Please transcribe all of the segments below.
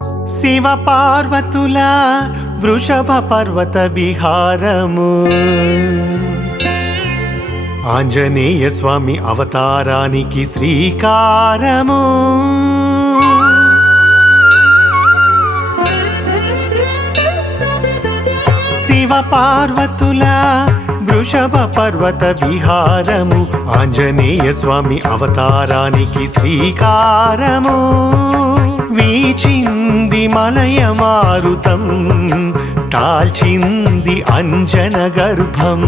శివ పార్వతుల వృషభ పర్వత విహారము ఆంజనేయ స్వామి అవతారానికి శ్రీకారము శివ పార్వతుల వృషభ పర్వత విహారము ఆంజనేయ స్వామి అవతారానికి శ్రీకారము వీచింది మలయ మారుతం తాల్చింది అంజన గర్భం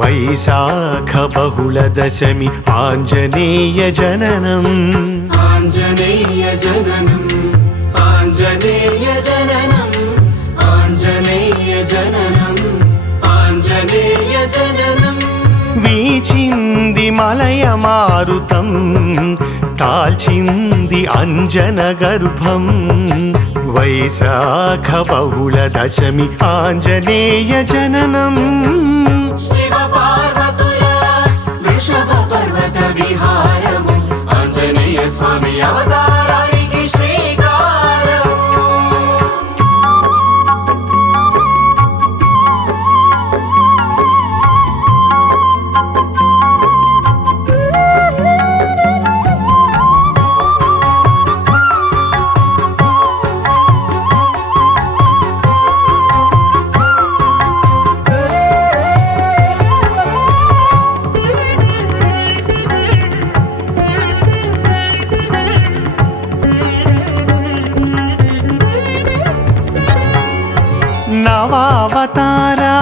వైశాఖ బహుళ దశమి ఆంజనేయ జననం ఆంజనేయ జననం ఆంజనేయ జననం ఆంజనేయ జననం ఆంజనేయ జననం వీచింది మలయ మారుతం తాల్చింది అంజన గర్భం వైశాఖ బహుళ దశమి ఆంజనేయ జననం శివ పార్వతుల వృషభ పర్వత విహారము ఆంజనేయ స్వామి అవతారానికి శ్రీకారము నవావతారా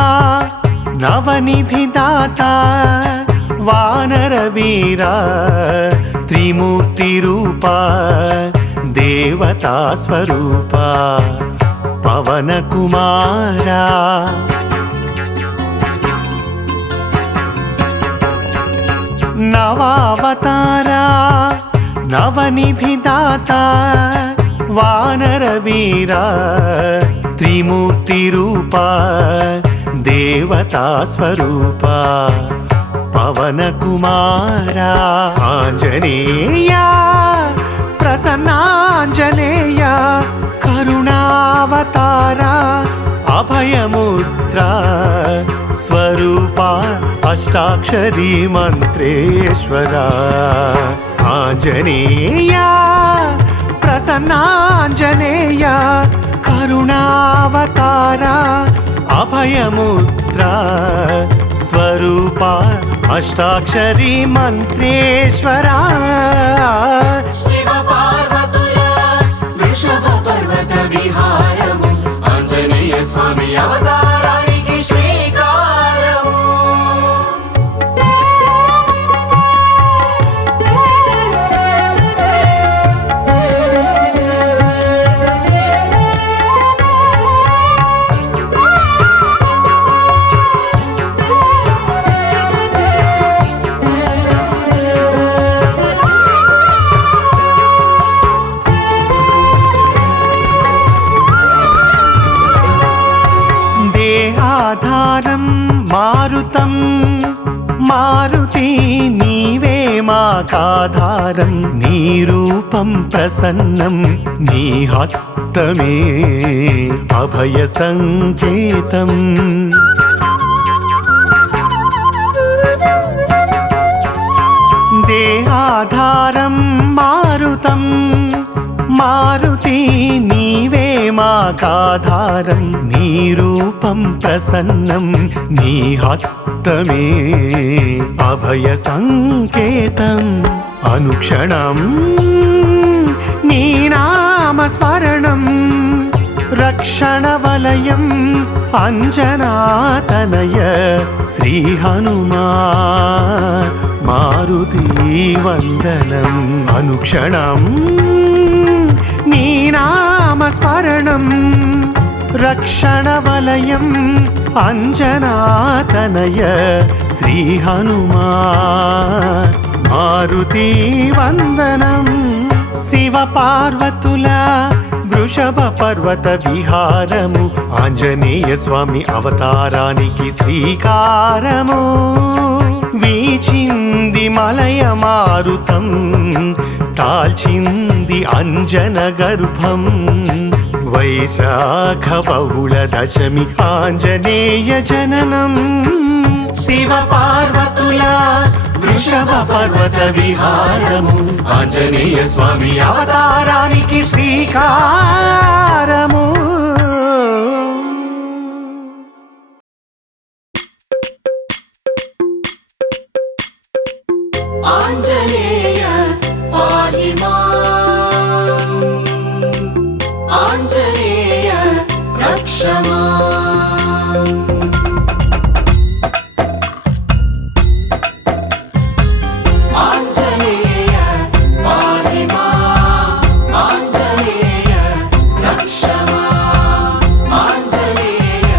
నవనిధి దాత వానర వీర త్రిమూర్తి రూప దేవతా స్వరూప పవన కుమారా నవావతారా నవనిధి దాత వానర వీర త్రిమూర్తి రూప దేవతా స్వరూప పవన కుమారా ఆంజనేయ ప్రసన్నాంజనేయ కరుణావతార అభయముద్ర స్వరూప అష్టాక్షరీ మంత్రేశ్వర ఆంజనేయ ప్రసన్నాంజనేయ కరుణావతార అభయముద్ర స్వరూప అష్టాక్షరీ మంత్రేశ్వర శివ పార్వతుల వృషభ పర్వత విహారము ఆంజనేయ స్వామి అవతారానికి శ్రీకారము దేహాధారం మారుతం మారుతి నీవే మాకాధారం నీ రూపం ప్రసన్నం నీ హస్తమే అభయ సంకేతం దేహాధారం మారుతం మారుతి నీవే మాకాధారం నీ రూపం ప్రసన్నం నీ హస్తమే అభయ సంకేతం అనుక్షణం నీ నామ స్మరణం రక్షణ వలయం అంజనాతనయ శ్రీ హనుమా మారుతి వందనం అనుక్షణం నీ నామ స్మరణం రక్షణ వలయం అంజనాతనయ శ్రీ హనుమా మారుతి వందనం శివ పార్వతుల వృషభ పర్వత విహారము ఆంజనేయ స్వామి అవతారానికి శ్రీకారము వీచింది మలయ మారుతం దాల్చింది అంజన గర్భం వైశాఖ బహుళ దశమి ఆంజనేయ జననం శివ పార్వతుల వృషభ పర్వత విహారము ఆంజనేయ స్వామి అవతారానికి శ్రీకారము ఆంజనేయ పాహి మాం ఆంజనేయ రక్ష మాం ఆంజనేయ పాహి మాం ఆంజనేయ రక్ష మాం ఆంజనేయ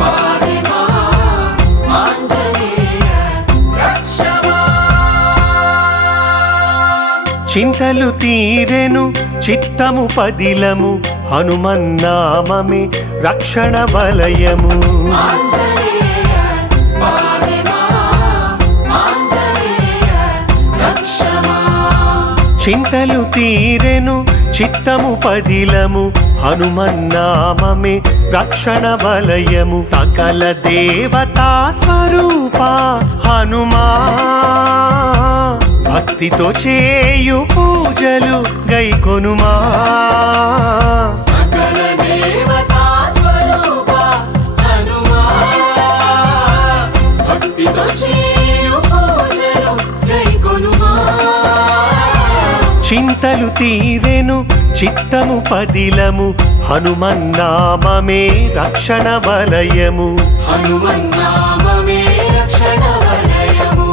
పాహి మాం ఆంజనేయ రక్ష చింతలు తీరెను చిత్తము పదిలము హనుమన్నామమే రక్షణ వలయము ఆంజనేయ పాహి మాం ఆంజనేయ రక్ష మాం చింతలు తీరెను చిత్తము పదిలము హనుమన్నామమే రక్షణ వలయము సకల దేవతా స్వరూప హనుమా భక్తితో చేయు పూజలు గైకొనుమా సకల దేవతా స్వరూప హనుమా భక్తితో చేయు పూజలు గైకొనుమా చింతలు తీరెను చిత్తము పదిలము హనుమన్నామమే రక్షణ వలయము హనుమన్నామమే రక్షణ వలయము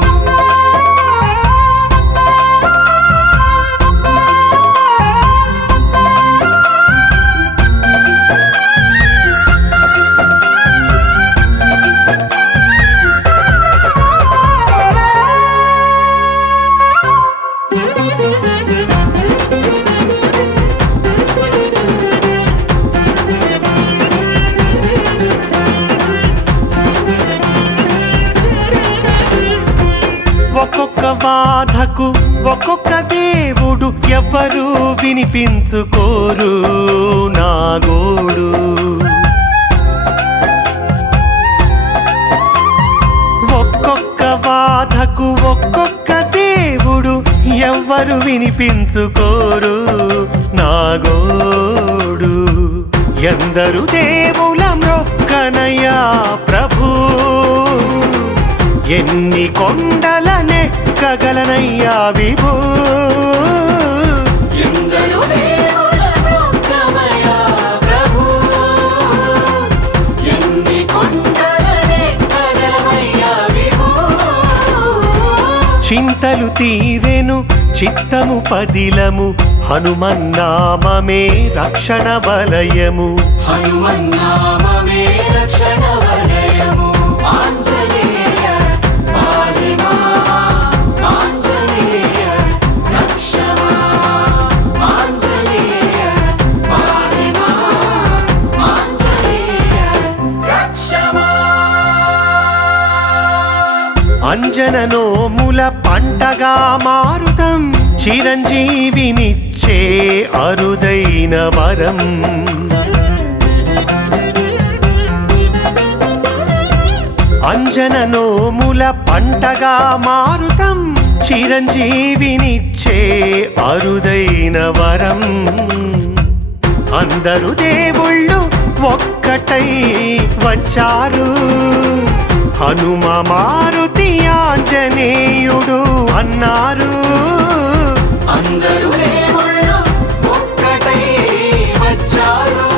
ఒక్కొక్క బాధకు ఒక్కొక్క దేవుడు ఎవ్వరూ వినిపించుకోరు నాగోడు ఒక్కొక్క బాధకు ఒక్కొక్క దేవుడు ఎవ్వరు వినిపించుకోరు నాగోడు ఎందరు దేవుల మ్రొక్కనయ్యా ప్రభు ఎన్ని కొండలనెక్కగలనయ్యా విభూ ఎందరు దేవుల మొక్కమయా ప్రభు ఎన్ని కొండలనెక్కగలమయ్యా విభూ చింతలు తీరెను చిత్తము పదిలము హనుమన్నామమే రక్షణ వలయము హనుమన్నామమే రక్షణ వలయము ఆంజనేయ పాహి మాం ఆంజనేయ రక్ష మాం ఆంజనేయ పాహి మాం ఆంజనేయ రక్ష మాం అంజన నోముల పంటగా మారుతం చిరంజీవినిచ్చే అరుదైన వరం అంజన నోముల పంటగా మారుతం చిరంజీవినిచ్చే అరుదైన వరం అందరు దేవుళ్ళు ఒక్కటై వచ్చారు హనుమ మారుతి ఆంజనేయుడు అన్నారు అందరూ దేవుళ్ళు ఒక్కటై వచ్చారు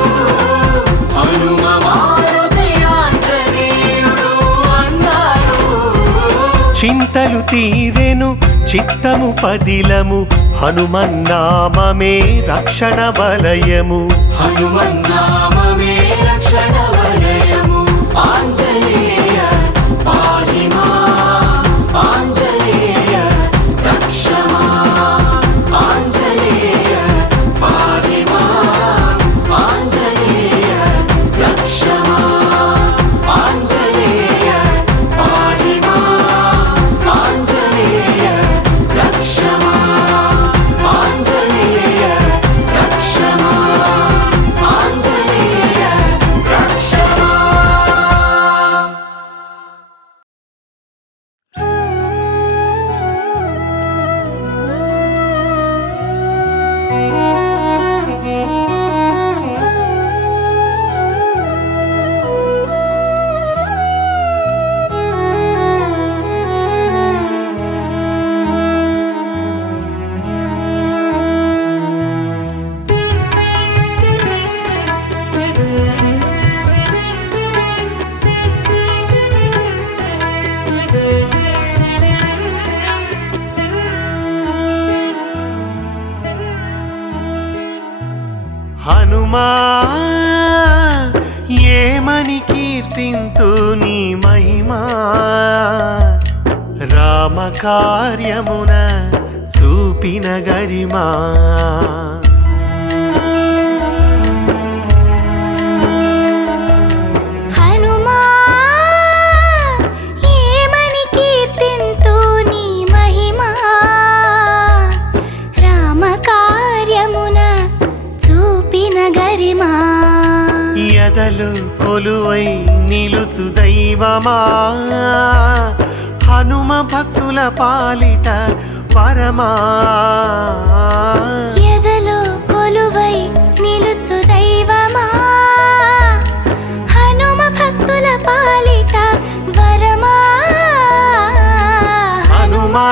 హనుమ మారుతి ఆంజనేయుడు అన్నారు చింతలు తీరెను చిత్తము పదిలము హనుమన్నామమే రక్షణ వలయము హనుమన్నామమే రక్షణ వలయము ఆంజనేయ పాహి మాం ఆంజనేయ రక్ష మాం ఆంజనేయ పాహి మాం ఆంజనేయ రక్ష మాం ఆంజనేయ పాహి మాం ఆంజనేయ రక్ష మాం హనుమా ఏమని కీర్తింతు నీ మహిమా రామ కార్యమున చూపిన గరిమా హనుమా ఏమని కీర్తింతు నీ మహిమా రామ కార్యమున చూపిన గరిమా ఎదలు కొలువై నిలుచు దైవమా హనుమ భక్తుల పాలిట పరమా ఎదలో కొలువై నిలుచు దైవమా హనుమ భక్తుల పాలిట వరమా హనుమా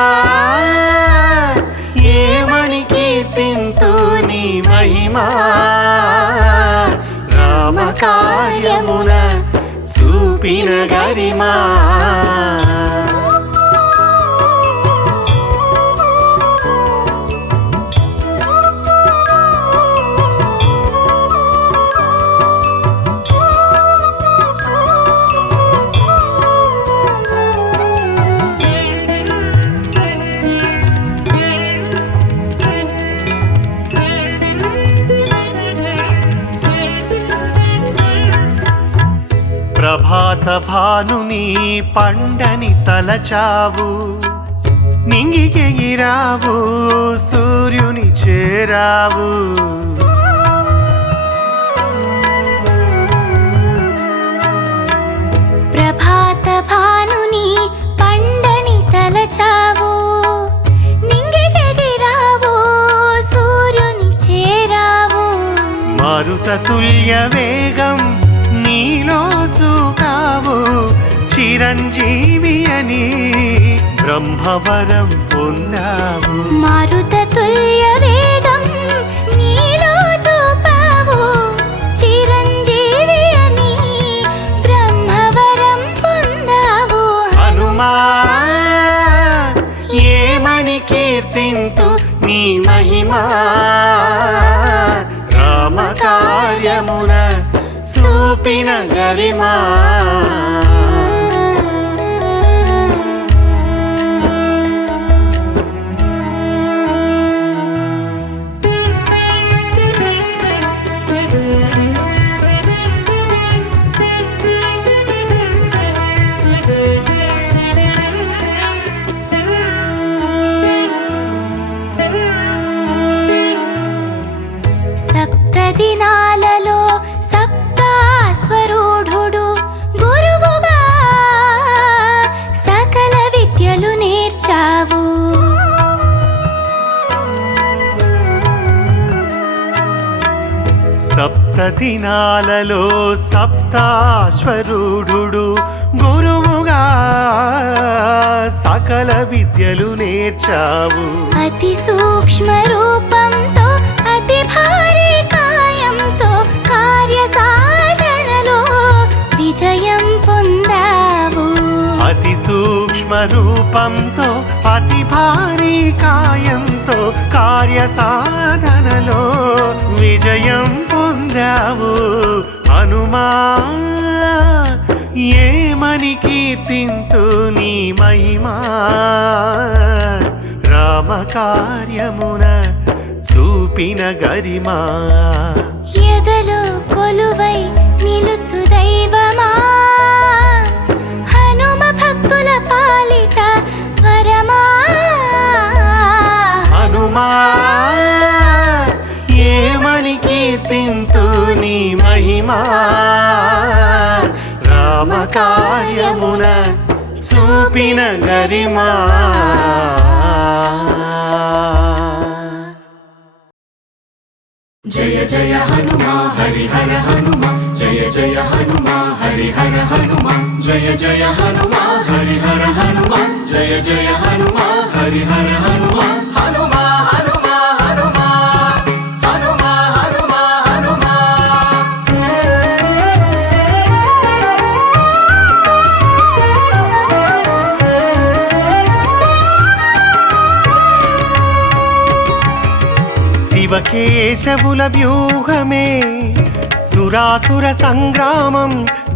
ఏమని కీర్తింతు నీ మహిమా రామ కార్యమున చూపిన గరిమా ప్రభాత భానుని పండని తలచావు నింగికెగిరావు సూర్యుని చేరావు ప్రభాత భానుని పండని తలచావు నింగికెగిరావు సూర్యుని చేరావు మారుత తుల్య వేగం నీలో చూకావు చిరంజీవి అని బ్రహ్మవరం పొందావు మారుత తుల్య వేగం నీలో చూపావు చిరంజీవి అని బ్రహ్మవరం పొందావు హనుమా ఏమని కీర్తింతు నీ మహిమా రామ కార్యమున చూపిన గరిమా సప్తదినాలలో సప్తాస్వరూఢుడు గురువుగా సకల విద్యలు నేర్చావు సప్తదినాలలో సప్తాశ్వరుడు గురువుగా సకల విద్యలు నేర్చావు అతి సూక్ష్మ రూపంతో అతి భారీ కాయంతో కార్య సాధనలో విజయం పొందావు అతి సూక్ష్మ రూపంతో అతి భారీ కాయంతో కార్య సాధనలో విజయం పొందావు హనుమా ఏమని కీర్తింతు నీ మహిమా రామ కార్యమున చూపిన గరిమా ఎదలో కొలువై నిలుచు దైవమా హనుమ భక్తుల పాలిట వరమా హనుమా ఏమని కీర్తింతు నీ మహిమా రామ కార్యమున చూపిన గరిమా జయ జయ హనుమా హరిహర హనుమా జయ జయ హనుమా హరిహర హనుమా జయ జయ హనుమా హరిహర హనుమా జయ జయ హనుమా హరిహర హనుమా హనుమా హనుమా హనుమా హనుమా హనుమా హనుమా శివకేశవులై శివకేశవుల వ్యూహమే సురాసుర సంగ్రామం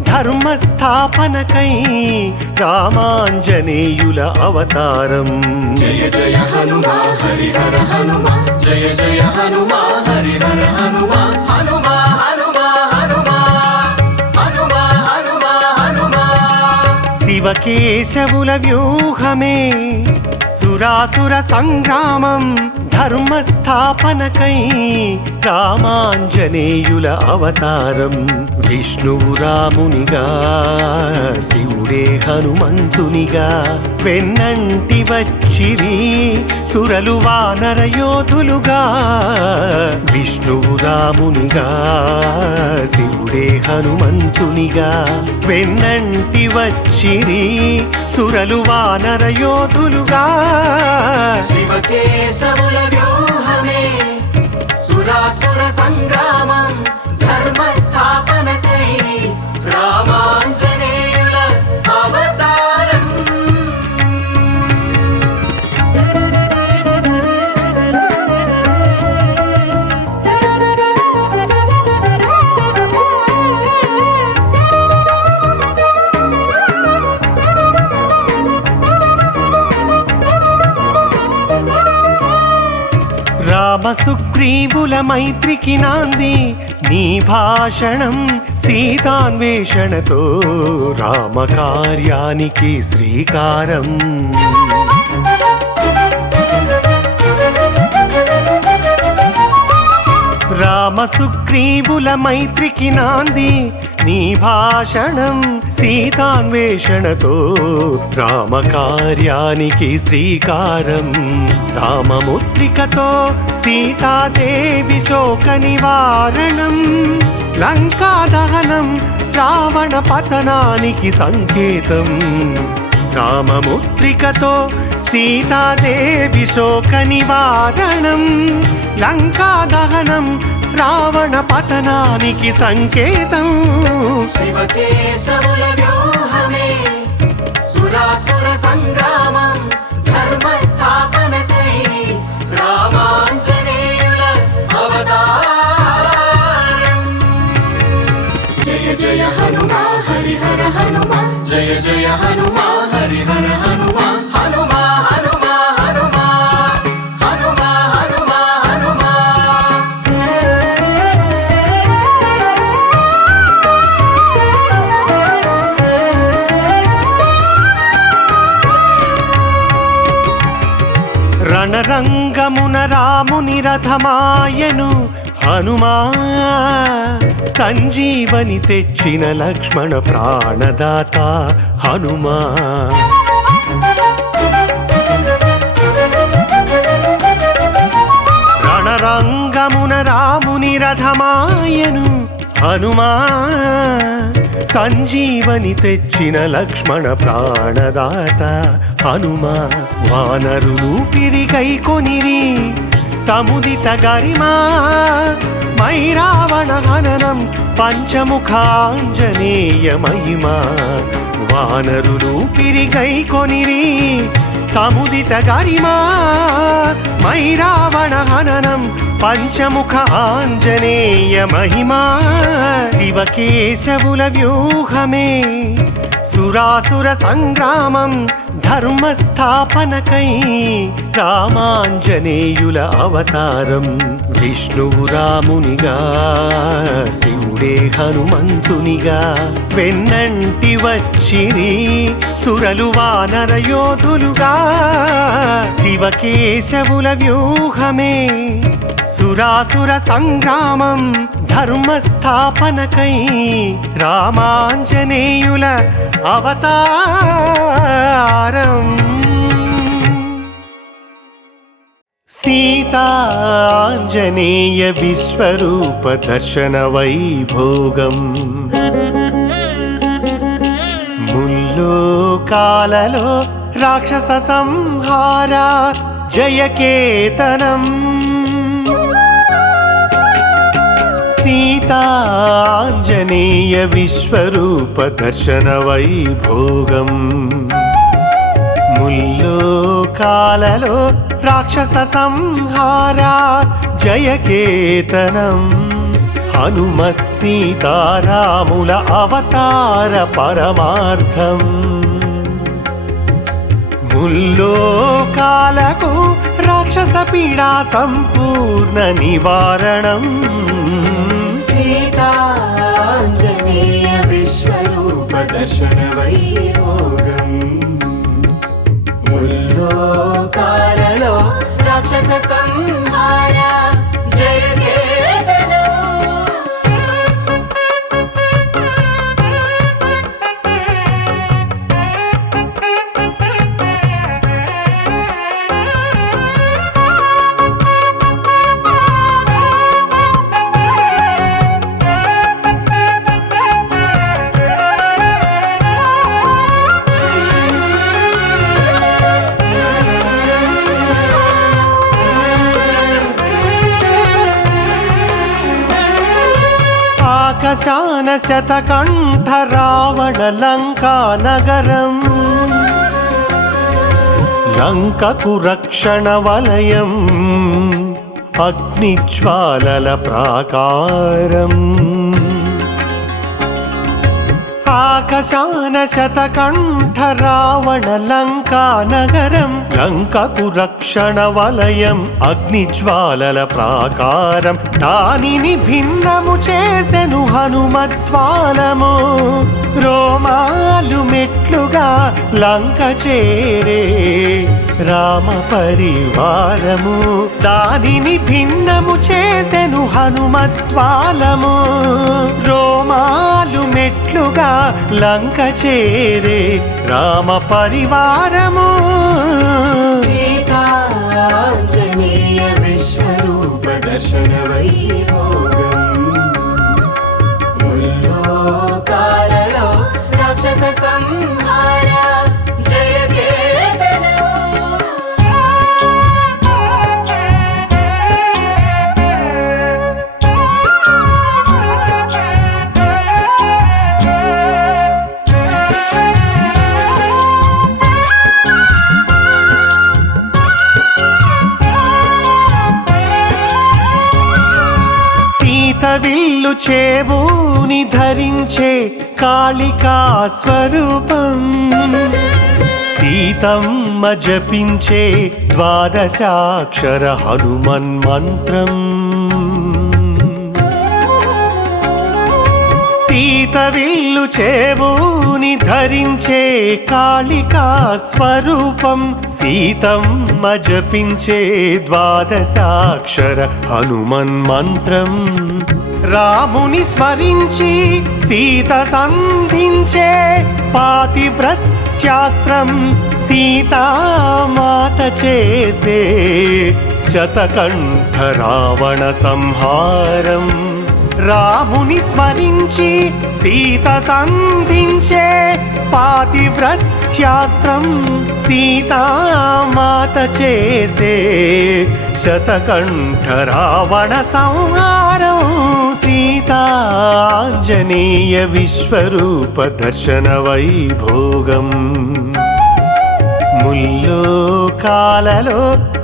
ధర్మస్థాపనకై రామాంజనేయుల అవతారం. జయ జయ హనుమా హరి హర హనుమా జయ జయ హనుమా హరి హర హనుమా హనుమా హనుమా హనుమా హనుమా హనుమా హనుమా. శివకేశవుల వ్యూహమే సురాసుర సంగ్రామం ధర్మస్థాపనకై రామాంజనేయుల అవతారం. విష్ణువు రామునిగా శివుడే హనుమంతునిగా వెన్నంటి వచ్చిరి సురలు వానర యోధులుగా. విష్ణువు రామునిగా శివుడే హనుమంతునిగా వెన్నంటి వచ్చిరి సురలు వానర యోధులుగా. శివకేశవుల వ్యూహమే సురాసుర సంగ్రామం ధర్మస్థాపనకై రామాంజనేయుల అవతారం. రామ సుగ్రీవుల మైత్రికి నాంది నీ భాషణం సీతాన్వేషణతో రామ కార్యానికి శ్రీకారం. రామ సుగ్రీవుల మైత్రికి నాంది నీ భాషణం సీతాన్వేషణతో రామ కార్యానికి శ్రీకారం. రామముద్రికతో సీతాదేవి శోక నివారణం లంకా దహనం రావణ పతనానికి సంకేతం. రామముద్రికతో సీతాదేవి శోక నివారణం లంకా దహనం రావణ పతనానికి సంకేతం. శివకేశవుల వ్యూహమే సురాసుర సంగ్రామం ధర్మస్థాపనకై రామాంజనేయుల అవతారం. జయ జయ హనుమా హరి హర హనుమా జయ జయ హనుమా హరి హర హనుమా హనుమా హనుమా హనుమా హనుమా హనుమా హనుమా. రణరంగమున రాముని రథమాయను హనుమా సంజీవని తెచ్చిన లక్ష్మణ ప్రాణదాత హనుమా. రణరంగమున రాముని రథమాయను హనుమా సంజీవని తెచ్చిన లక్ష్మణ ప్రాణదాత హనుమా. వానరులు పిరికై కొనిరి సముదిత గరిమా మై రావణ హననం పంచముఖాంజనేయ మహిమా. వానరులు పిరికై కొనిరి సముదిత గరిమా మై రావణ హననం పంచముఖ ఆంజనేయ మహిమా. శివకేశవుల వ్యూహమే సురాసుర సంగ్రామం ధర్మస్థాపనకై రామాంజనేయుల అవతారం. విష్ణువు రామునిగా శివుడే హనుమంతునిగా వెన్నంటి వచ్చిరి సురలు వానర యోధులుగా. శివకేశవుల వ్యూహమే సురాసుర సంగ్రామం ధర్మస్థాపనకై రామాంజనేయుల అవతారం. సీతాంజనేయ విశ్వరూప దర్శన వైభోగం ముల్లోకాలలో రాక్షస సంహార జయకేతనం. సీతాంజనేయ విశ్వరూప దర్శన వైభోగం ముల్లోకాలలో రాక్షస సంహార జయకేతనం హనుమత్ సీతారాముల అవతార పరమార్థం ముల్లోకాలకు రాక్షస పీడా సంపూర్ణ నివారణం సీతాంజనేయ విశ్వరూప దర్శన వైభోగం ముల్లోకాలలో రాక్షస సంహార జయకేతనం ఆకాశాన శతకంఠ రావణ లంకా నగరం లంకకు రక్షణ వలయం అగ్నిజ్వాలల ప్రాకారం ఆకాశాన శతకంఠ రావణ లంకా నగరం లంకకు రక్షణ వలయం అగ్నిజ్వాలల ప్రాకారం దానిని భిన్నము చేసెను హనుమద్వాలము రోమాలు మెట్లుగా లంక చేరే రామ పరివారము దానిని భిన్నము చేసెను హనుమద్వాలము రోమాలు మెట్లుగా లంక చేరే రామ పరివారము సీతాంజనేయ విశ్వరూప దర్శన వైభోగం ముల్లోకాలలో రాక్షస సంహార జయకేతనం విల్లు చేబూని ధరించే కాళికా స్వరూపం సీతమ్మ జపించే ద్వాదశాక్షర హనుమన్ మంత్రం సీత విల్లు చేబూని ధరించే కాళికా స్వరూపం సీతమ్మ జపించే ద్వాదశాక్షర హనుమన్ మంత్రం రాముని స్మరించి సీత సంధించే పాతివ్రత్యాస్త్రం సీతామాత చేసే శతకంఠ రావణ సంహారం రాముని స్మరించి సీత సంధించే పాతివ్రత్యాస్త్రం సీతామాత చేసే శతకంఠ రావణ సంహారం సీతాంజనేయ విశ్వరూప దర్శన వైభోగం ముల్లోకాలలో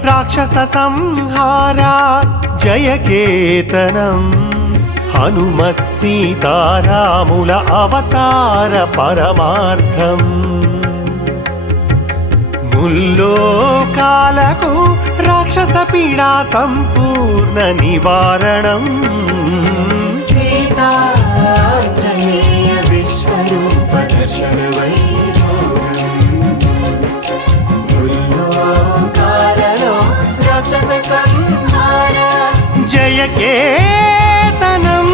రాక్షస సంహార జయకేతనం హనుమత్ సీతారాముల అవతార పరమార్థం ముల్లోకాలకు రాక్షస పీడా సంపూర్ణ నివారణం సీతాంజనేయ విశ్వరూప దర్శన వైభోగం ముల్లోకాలలో రాక్షస సంహార జయకేతనం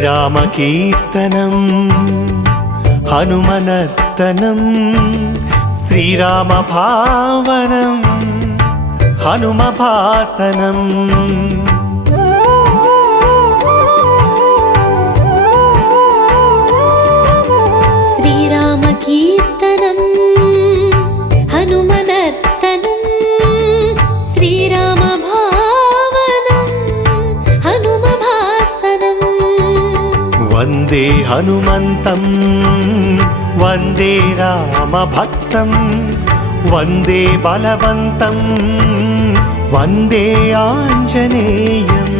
శ్రీరామకీర్తనం హనుమనర్తనం శ్రీరామభావనం హనుమభాసనం శ్రీరామకీర్తనం హనుమనర్తనం శ్రీరామభావనం హనుమభాసనం వందే హనుమంతం వందే రామభక్తం వందే బలవంతం వందే ఆంజనేయం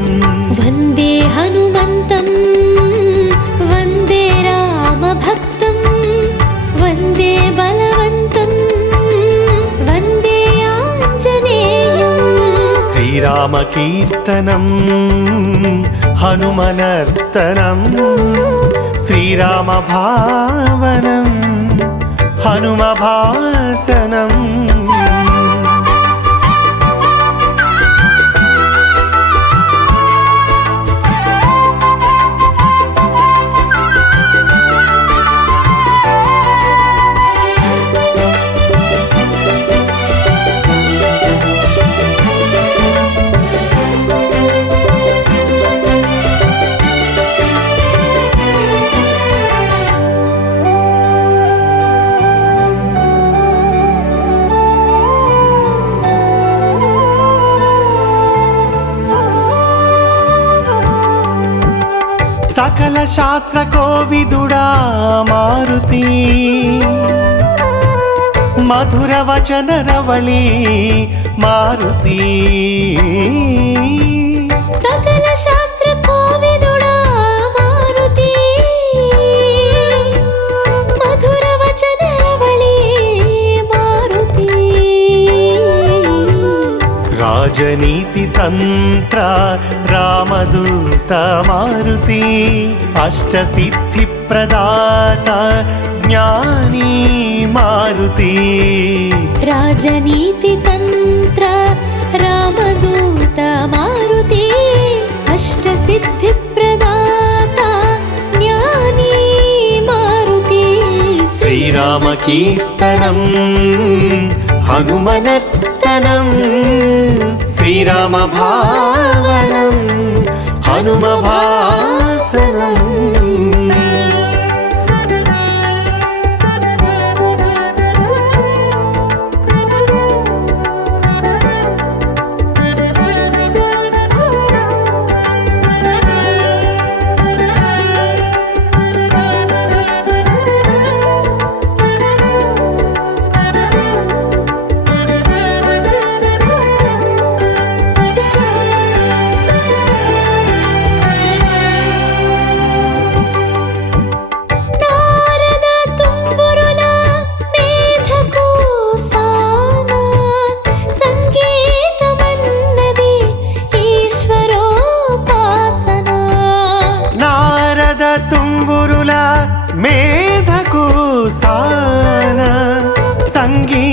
వందే హనుమంతం వందే రామభక్తం వందే బలవంతం వందే ఆంజనేయం శ్రీరామకీర్తనం హనుమనర్తనం శ్రీరామభావనం హనుమభాసనం సకల శాస్త్ర కోవిదుడా మారుతి మధుర వచన రవళి మారుతి సకల శాస్త్ర కోవిదుడా మారుతి మధుర వచన రవళి మారుతి రాజనీతి తంత్ర రామదూత మారుతి అష్టసిద్ధి ప్రదాత జ్ఞాని మారుతి రాజనీతి తంత్ర రామదూత మారుతి అష్టసిద్ధి ప్రదాత జ్ఞాని మారుతి శ్రీరామకీర్తనం హనుమనర్తనం శ్రీరామభావనం హనుమభాసనం మేధకు సాన సంగీతమన్నది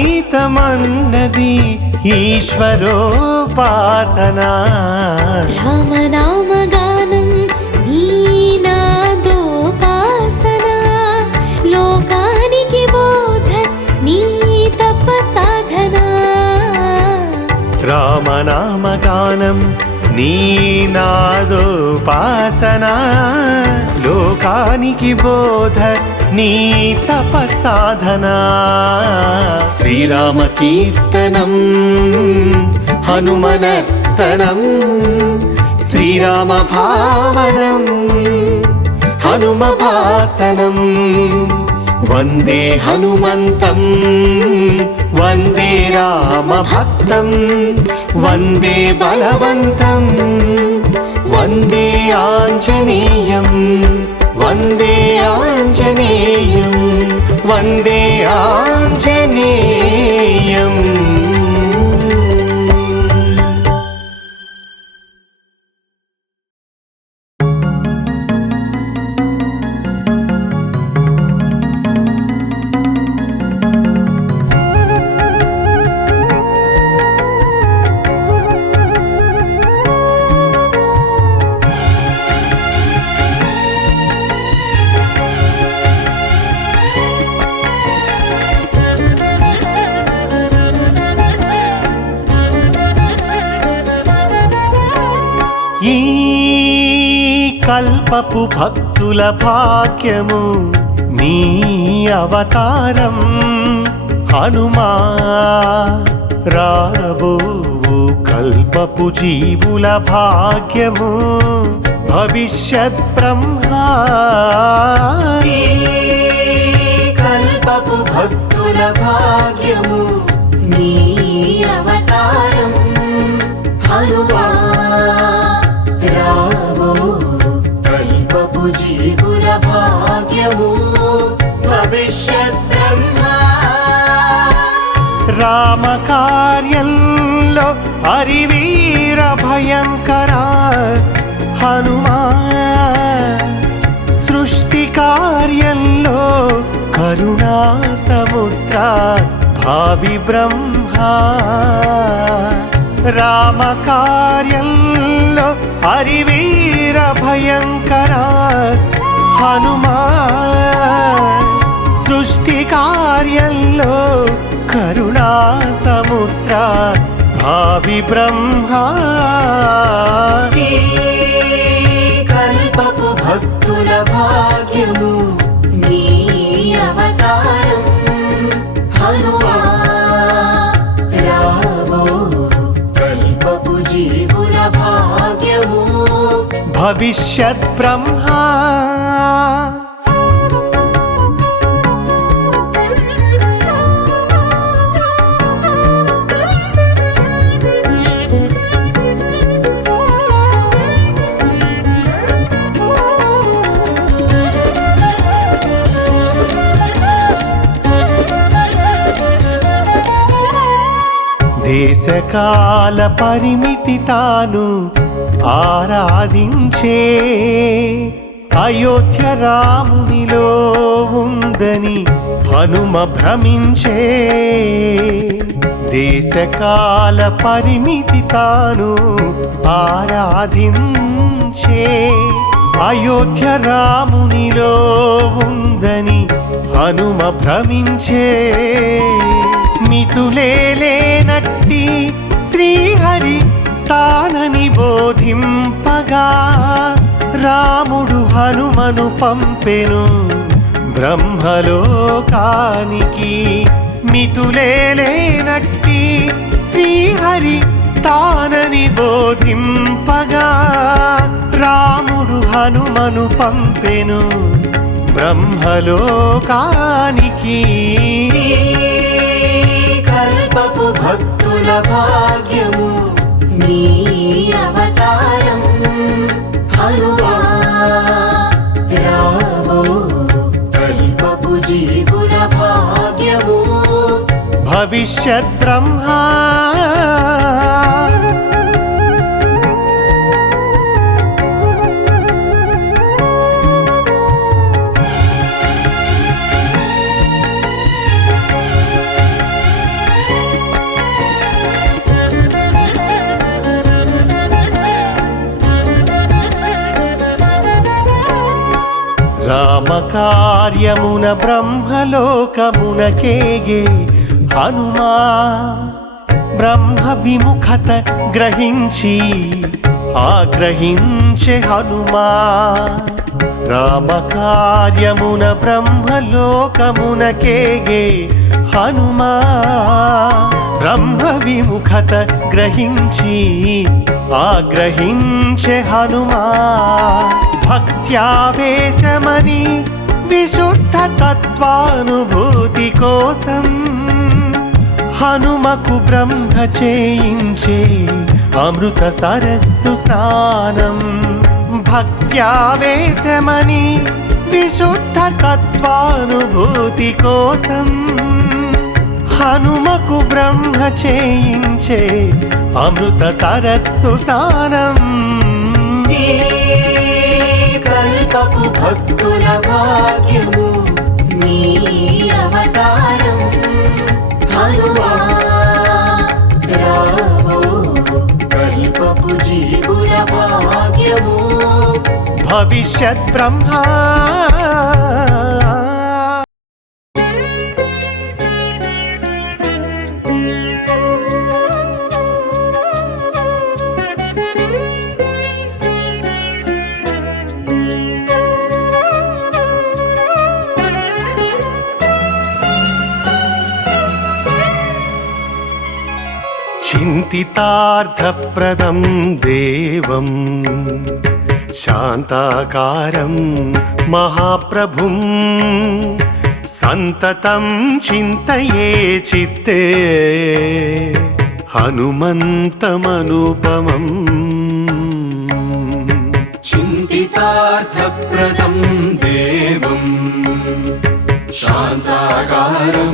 ఈశ్వరోపాసన రామనామగానం నీనాదోపాసన లోకానికి బోధ నీ తపసాధన రామనామగానం నీనాదోపాసన లోకానికి బోధ నీ తపసాధన శ్రీరామకీర్తనం హనుమనర్తనం శ్రీరామభావనం హనుమభాసనం వందే హనుమంతం వందే రామభక్తం వందే బలవంతం వందే ఆంజనేయం వందే ఆంజనేయం వందే ఆంజనేయం కల్పపు భక్తుల భాగ్యము నీ అవతారం హనుమా రాబోవు కల్పపు జీవుల భాగ్యము భవిష్యత్ బ్రహ్మా కల్పపు భక్తుల భాగ్యము నీ అవతారం హనుమా రాబో కల్పపు జీవుల భాగ్యము భవిష్యత్ బ్రహ్మా రామ కార్యంలో హరివీర భయంకర హనుమా సృష్టి కార్యంలో కరుణా సముద్ర భావి బ్రహ్మా రామ కార్యంలో హరివీర భయంకర హనుమా సృష్టి కార్యంలో కరుణా సముద్ర భావి బ్రహ్మా కల్పపు భక్తుల భాగ్యము నీ అవతారం హనుమా రాబో కల్పపు జీవుల భాగ్యము భవిష్యత్ బ్రహ్మా దేశకాల పరిమితి తాను ఆరాధించే అయోధ్య రామునిలో ఉందని హనుమ భ్రమించే దేశకాల పరిమితి తాను ఆరాధించే అయోధ్య రామునిలో ఉందని హనుమ భ్రమించే మితులేనట్టి శ్రీహరి తానని బోధింపగా రాముడు హనుమను పంపెను బ్రహ్మలోకానికి మితులేనట్టి శ్రీహరి తానని బోధింపగా రాముడు హనుమను పంపెను బ్రహ్మలోకానికి కల్పపు భక్తుల భాగ్యము నీ అవతారం హనుమా రాబో కల్పపు జీవుల భాగ్యము భవిష్యత్ బ్రహ్మా రామ కార్యమున బ్రహ్మలోకమునకేగే హనుమా బ్రహ్మ విముఖత గ్రహించి ఆగ్రహించే హనుమా రామ కార్యమున బ్రహ్మలోకమునకేగే హనుమా బ్రహ్మ విముఖత గ్రహించి ఆగ్రహించే హనుమా భక్త్యావేశమని విశుద్ధ తత్వానుభూతి కోసం హనుమకు బ్రహ్మ చేయించే అమృత సరస్సు స్నానం భక్త్యావేశమని విశుద్ధ తత్వానుభూతి కోసం హనుమకు బ్రహ్మ చేయించే అమృత సరస్సు స్నానం కల్పపు భక్తుల భాగ్యము నీ అవతారం హనుమా రాబో కల్పపు జీవుల భాగ్యము భవిష్యత్ బ్రహ్మా चिन्तितार्थप्रदं देवं शान्ताकारं महाप्रभुं सन्ततं चिन्तये चित्ते हनुमन्तमनुपमम् चिन्तितार्थप्रदं देवं शान्ताकारं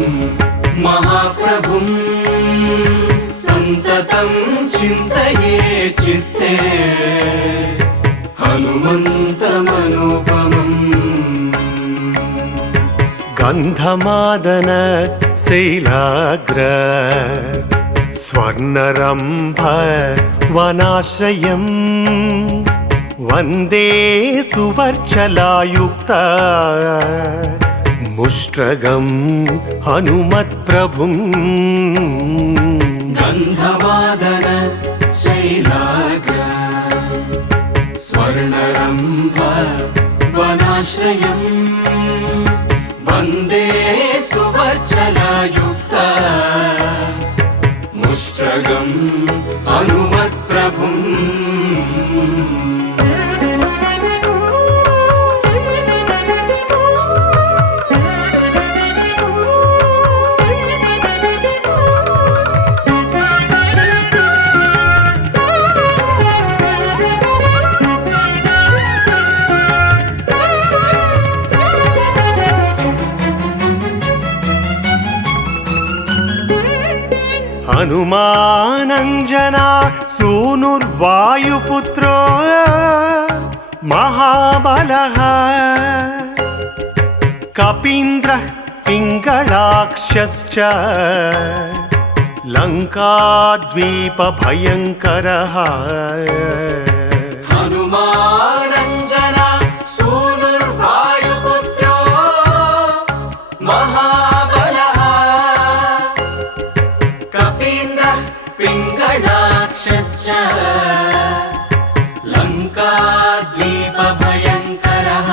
महाप्रभुं सन्ततं चिन्तये चित्ते हनुमन्तमनुपमम् गन्धमादन शैलाग्र स्वर्णरम्भ वनाश्रयं वन्दे सुवर्चलायुक्त मुष्ट्रगं हनुमत्प्रभुं गन्धमादन शैलाग्र स्वर्णरम्भ वनाश्रयं वन्दे सुवर्चलायुक्त मुष्ट्रगं हनुमत्प्रभुम् हनुमानञ्जना सूनुर्वायुपुत्रो महाबलः कपीन्द्रः पिङ्गलाक्षश्च लङ्काद्वीपभयङ्करः हनुमानञ्जना सूनुर्वायुपुत्रो महाबलः कपीन्द्रः पिङ्गलाक्षश्च लङ्काद्वीपभयङ्करः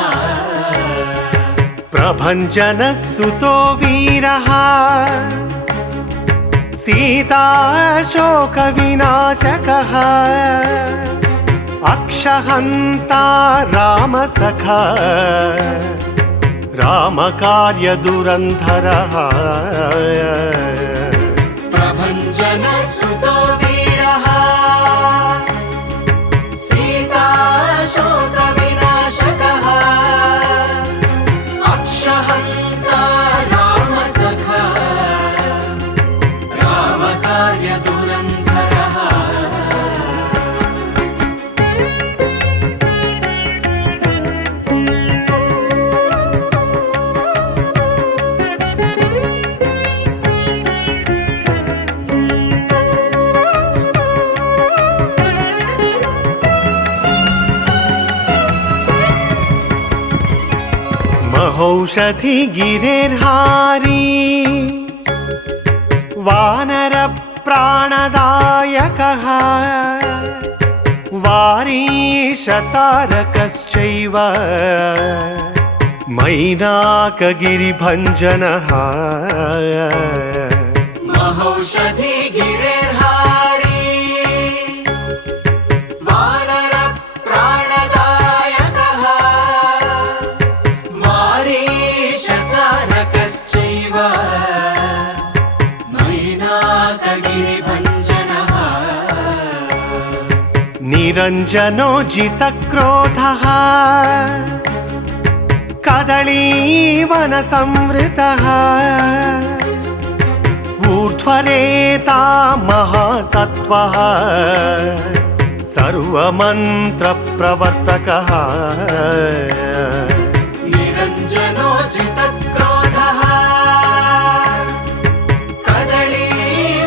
प्रभञ्जनः सुतो वीरः सीताशोकविनाशकः अक्षहन्ता रामसखा रामकार्यदुरन्धरः प्रभञ्जनः सुतो वीरः सीताशोकविनाशकः अक्षहन्ता रामसखा रामकार्यदुरन्धरः महौषधि गिरिर्हारी वानर प्राणदायकः वारीशतारकश्चैव मैनाकगिरिभञ्जनः महौषधि गिरिर्हारी वानर प्राणदायकः वारीशतारकश्चैव मैनाकगिरिभञ्जनः निरञ्जनो जितक्रोधः कदलीवनसंवृतः ऊर्ध्वरेता महासत्त्वः सर्वमन्त्रप्रवर्तकः निरञ्जनो जितक्रोधः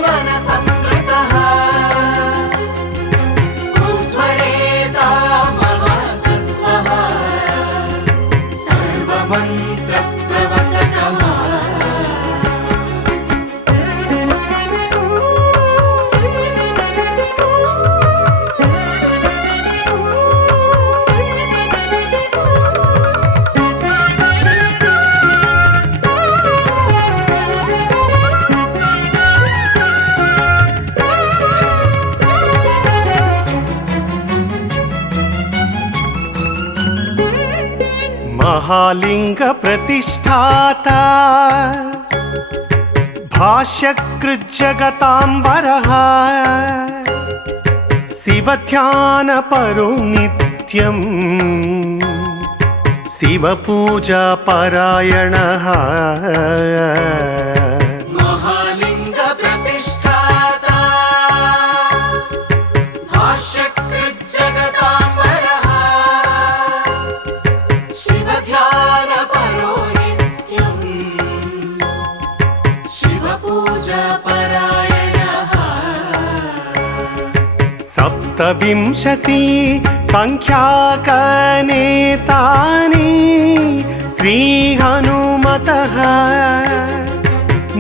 कदलीवनसंवृतः ऊर्ध्वरेता महासत्त्वः सर्वमन्त्रप्रवर्तकः महालिंग प्रतिष्ठाता भाष्यकृज्जगताम्बरः शिवध्यानपरो नित्यम् शिवपूजापरायणः महालिंग प्रतिष्ठाता भाष्यकृज्जगताम्बरः शिवध्यानपरो नित्यम् शिवपूजापरायणः सप्तविंशति संख्याकनेतानि श्रीहनुमतः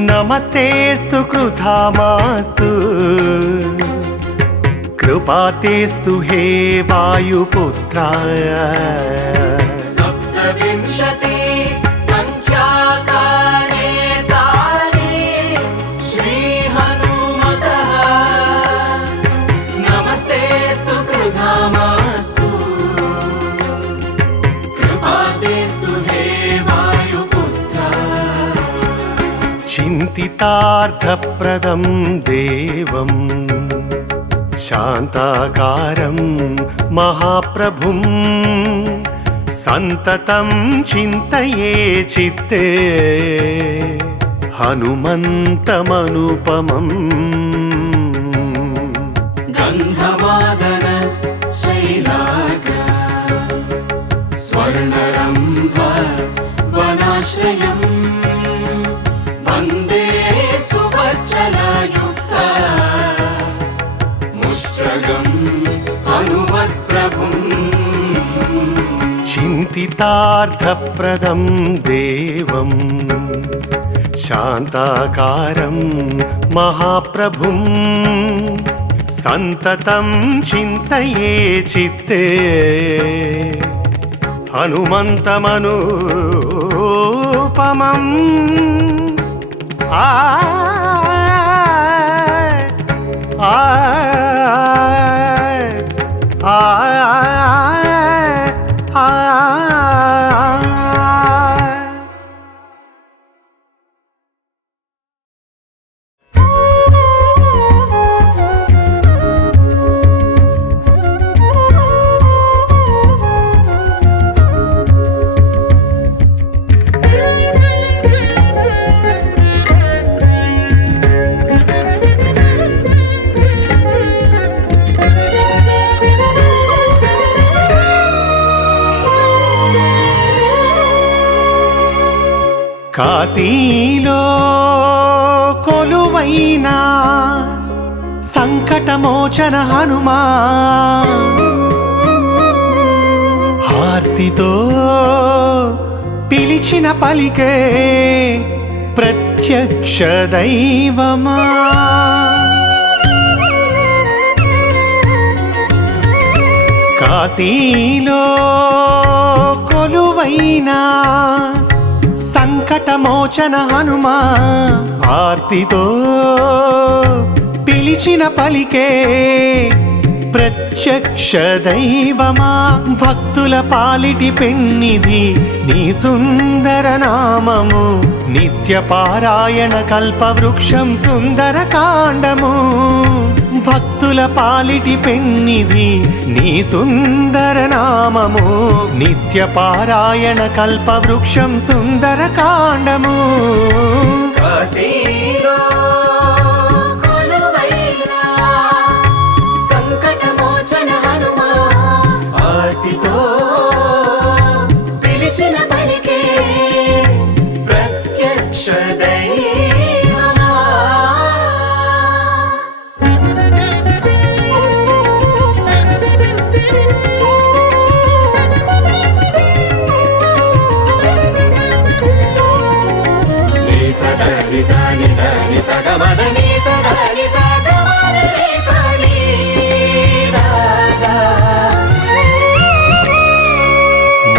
नमस्तेस्तु कृतामास्तु कृपातेस्तु हे वायुपुत्रा सप्तविंशति संख्याकानेतानि श्रीहनुमतः नमस्तेस्तु कृतामास्तु कृपातेस्तु हे वायुपुत्रा चिन्तितार्थप्रदं देवं शान्ताकारं महाप्रभुं सन्ततं चिन्तये चित्ते हनुमन्तमनुपमम् गन्धमादन शैलाग्र स्वर्णरम्भ वनाश्रयम् वन्दे सुवत्सलयुक्त मुष्ट्रगम् हनुमत्प्रभुम् चिन्तितार्थप्रदं देवं शान्ताकारं महाप्रभुं सन्ततं चिन्तये चित्ते हनुमन्तमनुपमम् కాశీలో కొలువైనా సంకటమోచన హనుమా హార్తితో పిలిచిన పలికే ప్రత్యక్ష దైవమా కాశీలో కొలువైనా సంకటమోచన హనుమా ఆర్తితో పిలిచిన పలికే ప్రత్యక్ష దైవమా భక్తుల పాలిటి పెన్నిధి నీ సుందర నామము నిత్య పారాయణ కల్పవృక్షం సుందర కాండము భక్తుల పాలిటి పెన్నిధి నీ సుందర నామము నిత్య పారాయణ కల్పవృక్షం సుందర కాండము కాశీలో కొలువైనా సంకటమోచన హనుమా ఆర్తితో పిలిచిన పలికే ప్రత్యక్ష దైవమా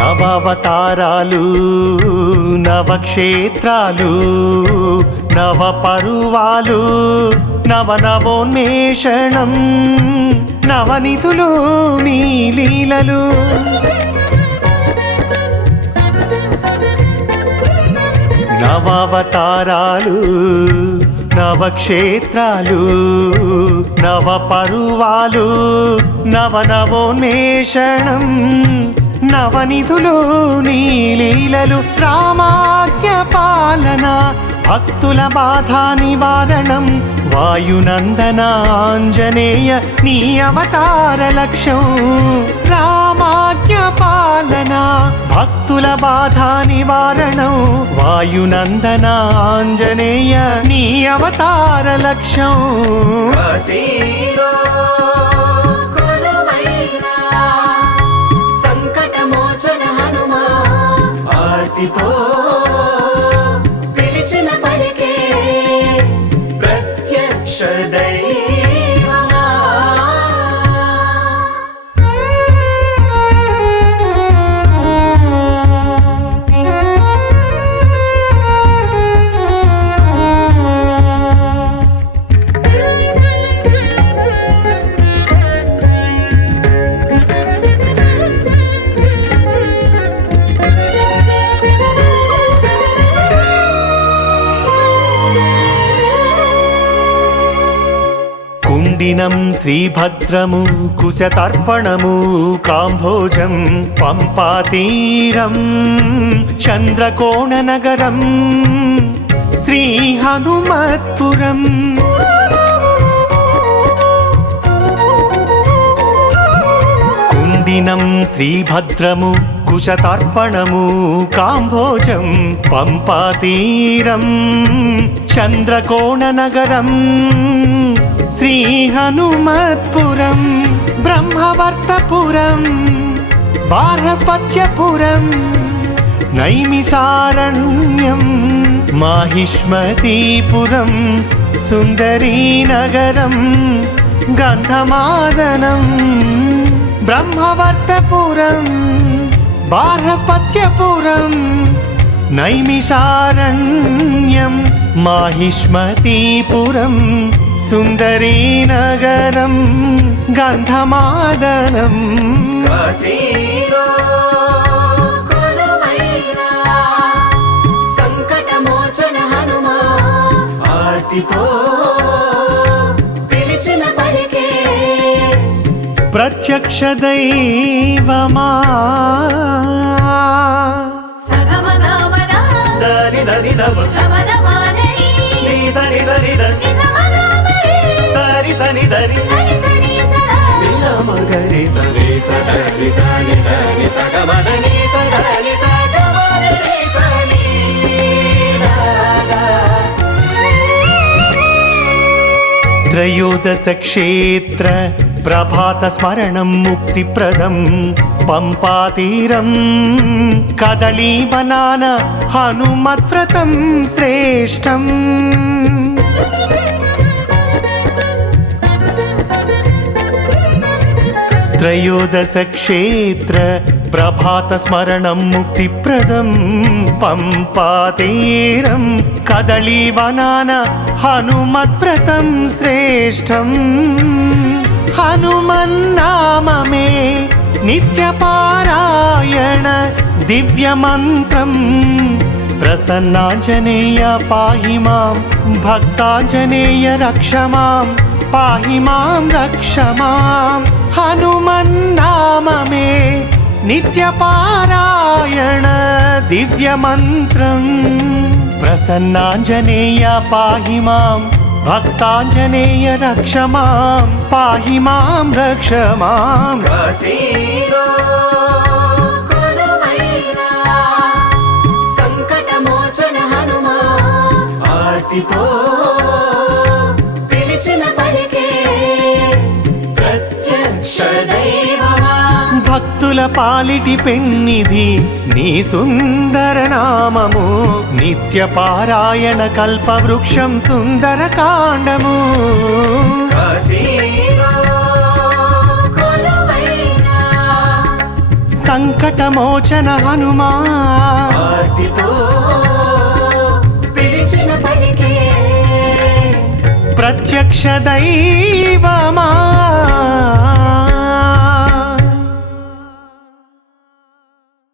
నవావతారాలు నవక్షేత్రాలు నవ పరువాలు నవనవోన్మేషణం నవనితులు నీ లీలలు నవావతారాలు నవక్షేత్రాలు నవ పరువాలు నవనవోన్మేషణం నవనిధులు నీలీలలు రామాజ్ఞ పాలన భక్తుల బాధ నివారణం వాయునందన ఆంజనేయ నీ అవతార లక్ష్యం రామాజ్ఞ పాలన భక్తుల బాధ నివారణం వాయునందన ఆంజనేయ నీ అవతార లక్ష్యం కాశీలో కొలువైనా సంకటమోచన హనుమా ఆర్తితో పిలిచిన పలికే ప్రత్యక్ష దైవమా కుండినం శ్రీభద్రము కుశతర్పణము కాంభోజం పంపాతీరం చంద్రకోణ నగరం శ్రీ హనుమత్పురం కుండినం శ్రీభద్రము కుశతర్పణము కాంభోజం పంపాతీరం చంద్రకోణ నగరం శ్రీ హనుమత్పురం బ్రహ్మవర్తపురం బార్హస్పత్యపురం నైమిషారణ్యం మాహిష్మతీపురం సుందరీనగరం గంధమాదనం బ్రహ్మవర్తపురం బార్హస్పత్యపురం నైమిషారణ్యం మాహిష్మతీపురం సుందరీనగరం గంధమాదనం కాశీలో కొలువైనా సంకటమోచన హనుమా ఆర్తితో పిలిచిన పలికే ప్రత్యక్ష దైవమా దని దని దమ నీ సని సని దని సరి సని దని మగరి సరి సరి సని దని సగమదని సదని సగమదని సని త్రయోదశ క్షేత్ర ప్రభాత స్మరణం ముక్తిప్రదం పంపాతీరం కదలీవనాన హనుమద్వ్రతం శ్రేష్టం త్రయోదశ క్షేత్ర ప్రభాత స్మరణం ముక్తిప్రదం పంపాతీరం కదలీవనాన హనుమద్వ్రతం శ్రేష్టం హనుమన్నామమే నిత్యపారాయణ దివ్యమంత్రం ప్రసన్నాంజనేయ పాహి మాం భక్తాంజనేయ రక్ష మాం పాహి మాం రక్ష మాం హనుమన్నామమే నిత్యపారాయణ దివ్యమంత్రం ప్రసన్నాంజనేయ పాహి మాం భక్తాంజనేయ రక్ష మాం పాహి మాం రక్ష మాం కాశీలో కొలువైనా సంకటమోచన హనుమా ఆర్తితో పిలిచిన పలికే ప్రత్యక్ష దైవమా భక్తుల పాలిటి పెన్నిధి నీ సుందర నామము నిత్య పారాయణ కల్పవృక్షం సుందరకాండము కాశీలో కొలువైనా సంకటమోచన హనుమా ఆర్తితో పిలిచిన పలికే ప్రత్యక్ష దైవమా